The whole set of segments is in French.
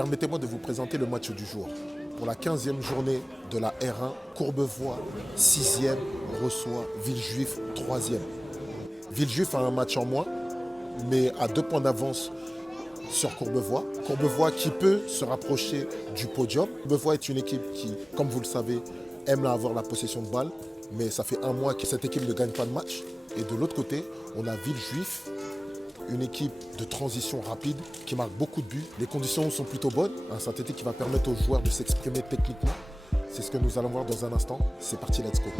Permettez-moi de vous présenter le match du jour. Pour la 15e journée de la R1, Courbevoie, 6e, reçoit Villejuif, 3e. Villejuif a un match en moins, mais a 2 points d'avance sur Courbevoie. Courbevoie qui peut se rapprocher du podium. Courbevoie est une équipe qui, comme vous le savez, aime avoir la possession de balle, mais ça fait un mois que cette équipe ne gagne pas de match. Et de l'autre côté, on a Villejuif, une équipe de transition rapide qui marque beaucoup de buts. Les conditions sont plutôt bonnes, un synthétique qui va permettre aux joueurs de s'exprimer techniquement. C'est ce que nous allons voir dans un instant. C'est parti, let's go.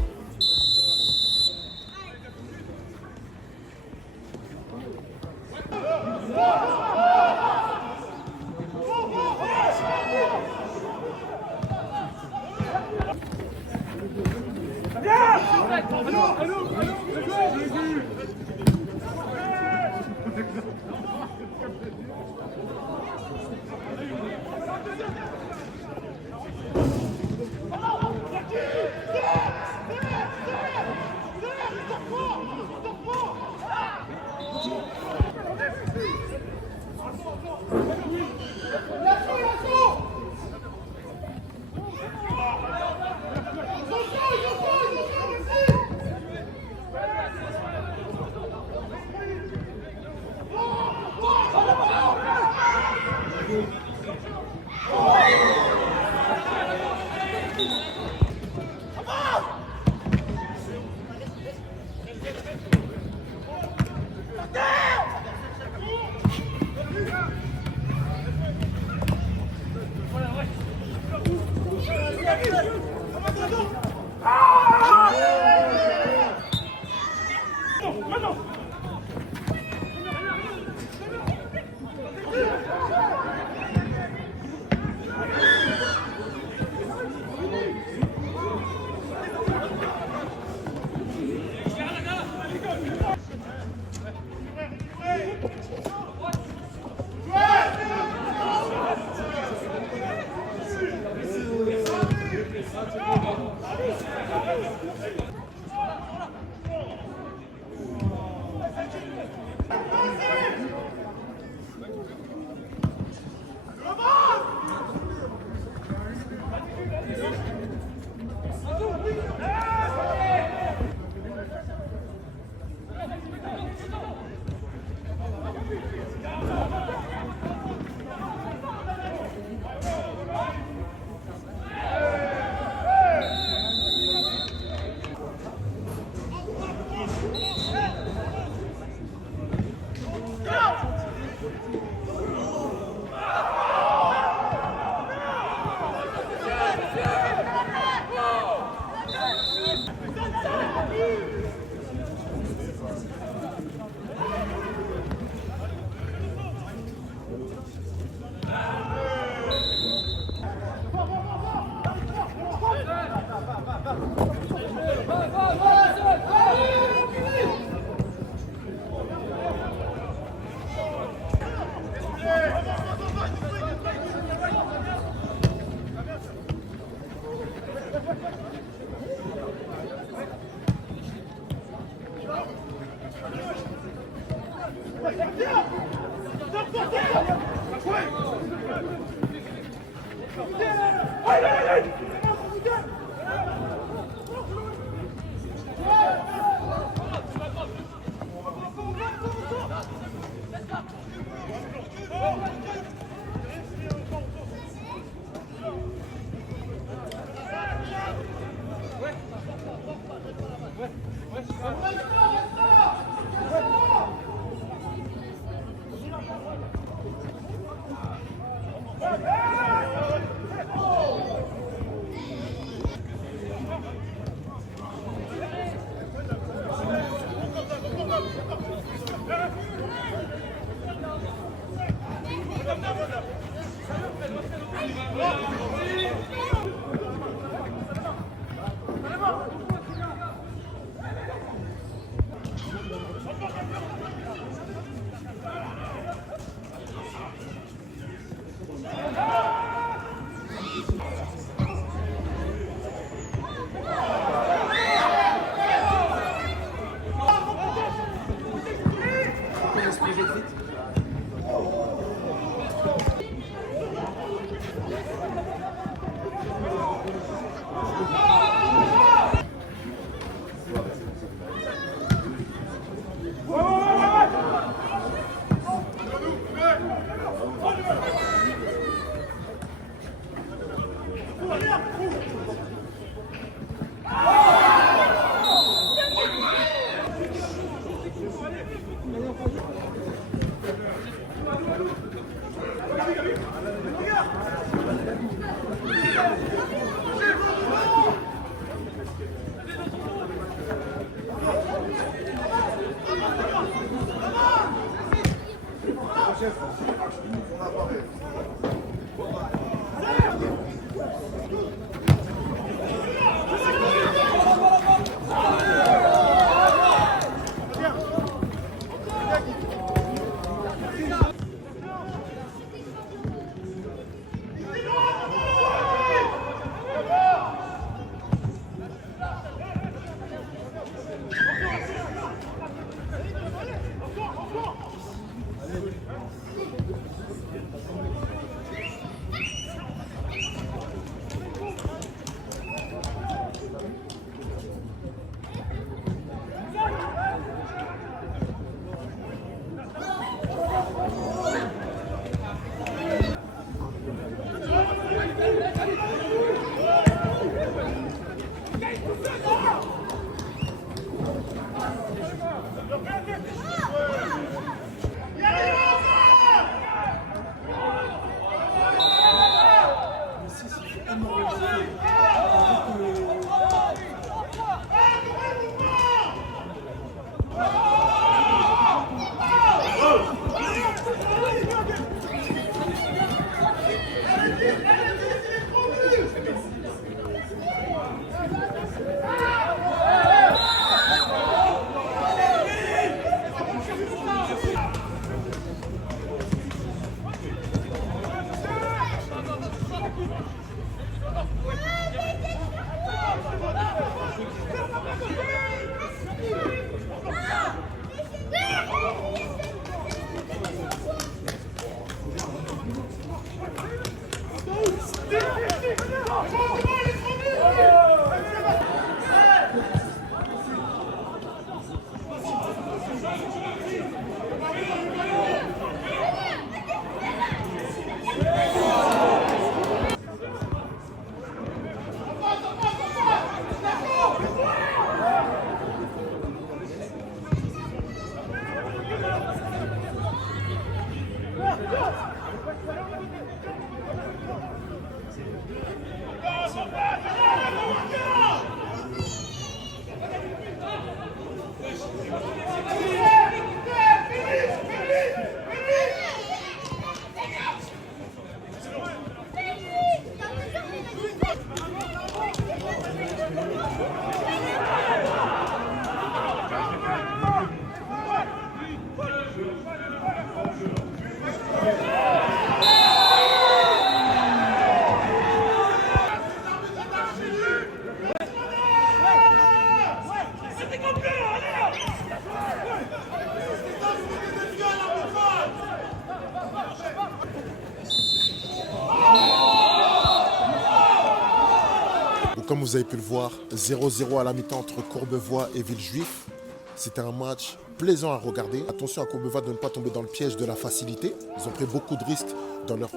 Comme vous avez pu le voir, 0-0 à la mi-temps entre Courbevoie et Villejuif. C'était un match plaisant à regarder. Attention à Courbevoie de ne pas tomber dans le piège de la facilité. Ils ont pris beaucoup de risques dans leur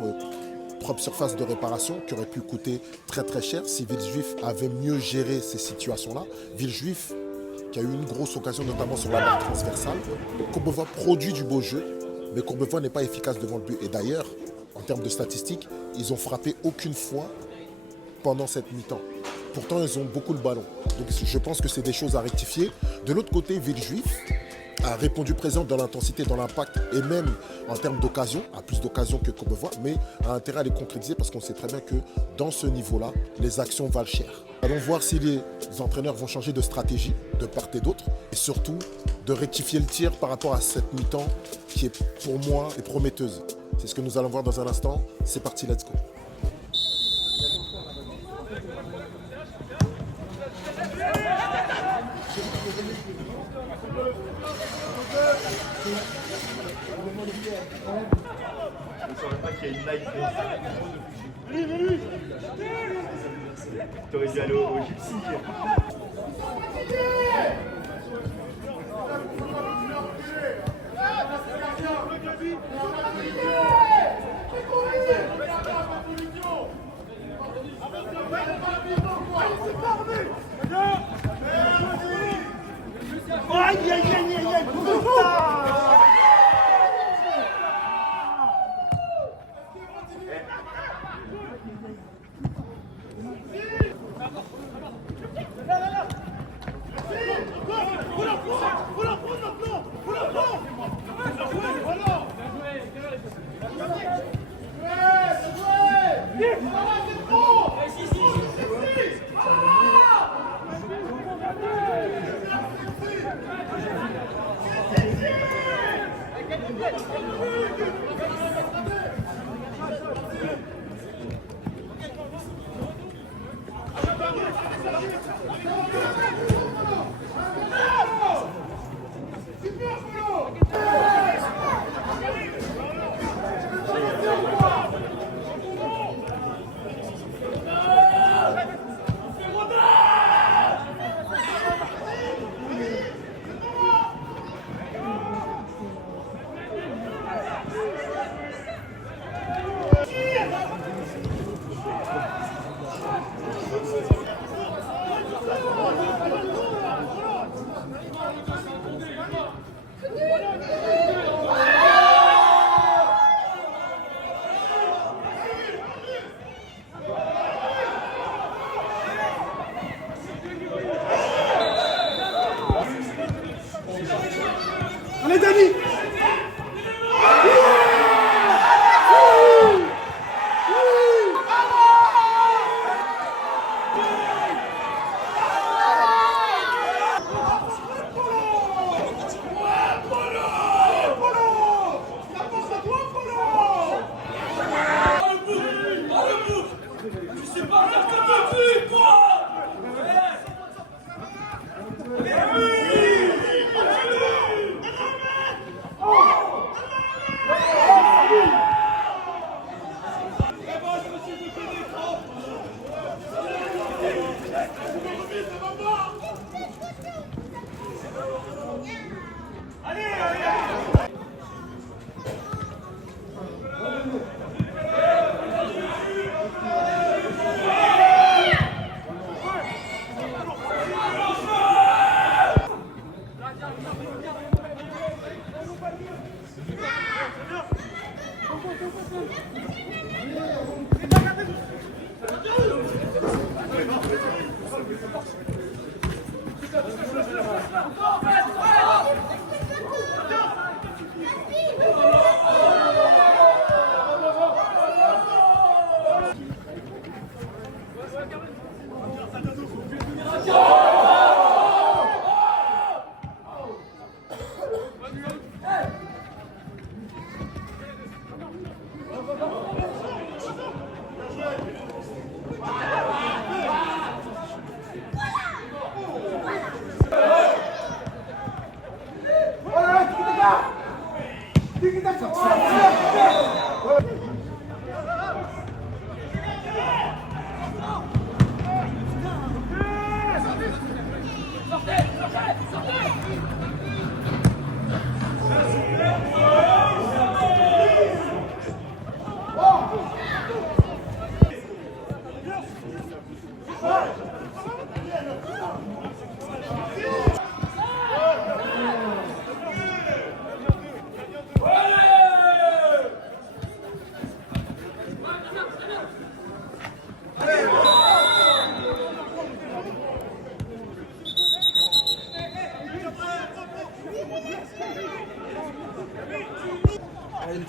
propre surface de réparation qui aurait pu coûter très très cher si Villejuif avait mieux géré ces situations-là. Villejuif qui a eu une grosse occasion notamment sur la barre transversale. Courbevoie produit du beau jeu, mais Courbevoie n'est pas efficace devant le but. Et d'ailleurs, en termes de statistiques, ils n'ont frappé aucune fois pendant cette mi-temps. Pourtant, ils ont beaucoup le ballon. Donc, je pense que c'est des choses à rectifier. De l'autre côté, Villejuif a répondu présent dans l'intensité, dans l'impact et même en termes d'occasion, a plus d'occasions que Courbevoie, mais a intérêt à les concrétiser parce qu'on sait très bien que dans ce niveau-là, les actions valent cher. Allons voir si les entraîneurs vont changer de stratégie de part et d'autre et surtout de rectifier le tir par rapport à cette mi-temps qui est pour moi est prometteuse. C'est ce que nous allons voir dans un instant. C'est parti, let's go. Je ne savais pas qu'il y a une live. T'aurais dû aller au gypsy. Aïe aïe aïe aïe aïe. Allez, Dani!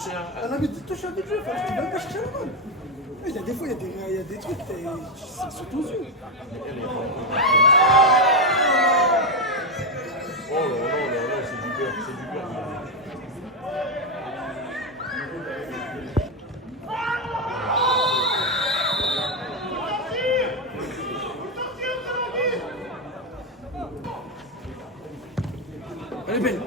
Ah non mais touche un peu de jeu, enfin, tu peux même pas chercher la balle. Il y a des fois, il y a des trucs, c'est sous tes yeux. Oh là là là là, c'est du beurre, c'est du beurre. Elle est belle.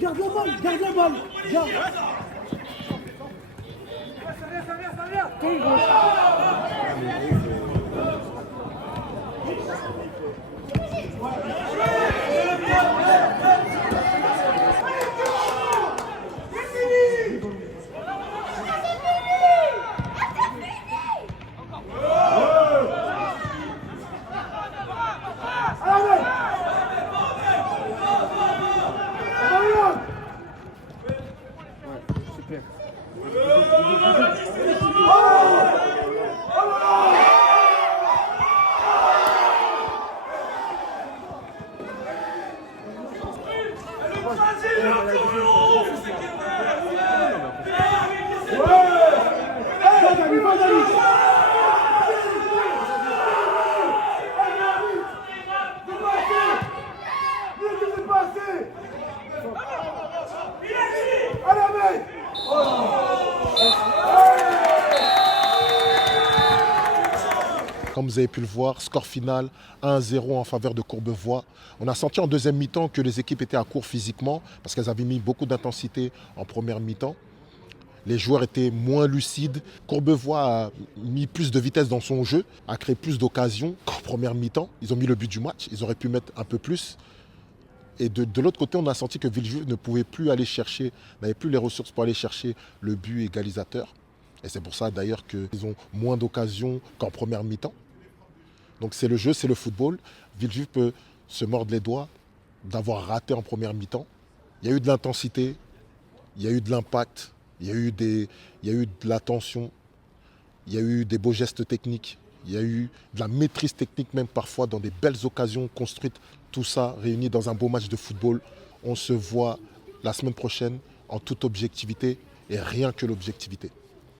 Garde la balle, garde la balle, garde. Comme vous avez pu le voir, score final 1-0 en faveur de Courbevoie. On a senti en deuxième mi-temps que les équipes étaient à court physiquement parce qu'elles avaient mis beaucoup d'intensité en première mi-temps. Les joueurs étaient moins lucides. Courbevoie a mis plus de vitesse dans son jeu, a créé plus d'occasions qu'en première mi-temps. Ils ont mis le but du match, ils auraient pu mettre un peu plus. Et de l'autre côté, on a senti que Villejuif ne pouvait plus aller chercher, n'avait plus les ressources pour aller chercher le but égalisateur. Et c'est pour ça d'ailleurs qu'ils ont moins d'occasions qu'en première mi-temps. Donc c'est le jeu, c'est le football. Villejuif peut se mordre les doigts d'avoir raté en première mi-temps. Il y a eu de l'intensité, il y a eu de l'impact, il y a eu de la tension, il y a eu des beaux gestes techniques, il y a eu de la maîtrise technique même parfois dans des belles occasions construites. Tout ça réuni dans un beau match de football. On se voit la semaine prochaine en toute objectivité et rien que l'objectivité.